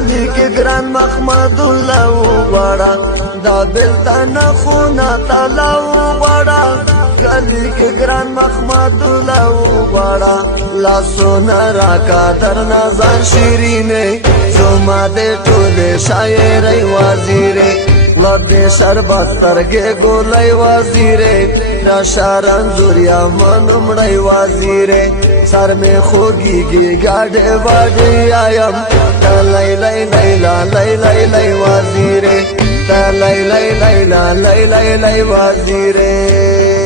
کلی کې ګران محمد الله وغواړه دا بلتان خونا تعالی وغواړه کلی کې ګران محمد الله وغواړه لاسونه راکا در نظر شیرینې زما دې ټولې شاعرۍ وزیرې لدې شربت سترګې ګولۍ وزیرې راشه رنځور یمه لومړۍ وزیرې سر مې خوږېږي ګاډې واډې آیم ته لیلۍ لیلا لیلۍ لی وزیرې ته لیلۍ لیلا لیلۍ لی وزیرې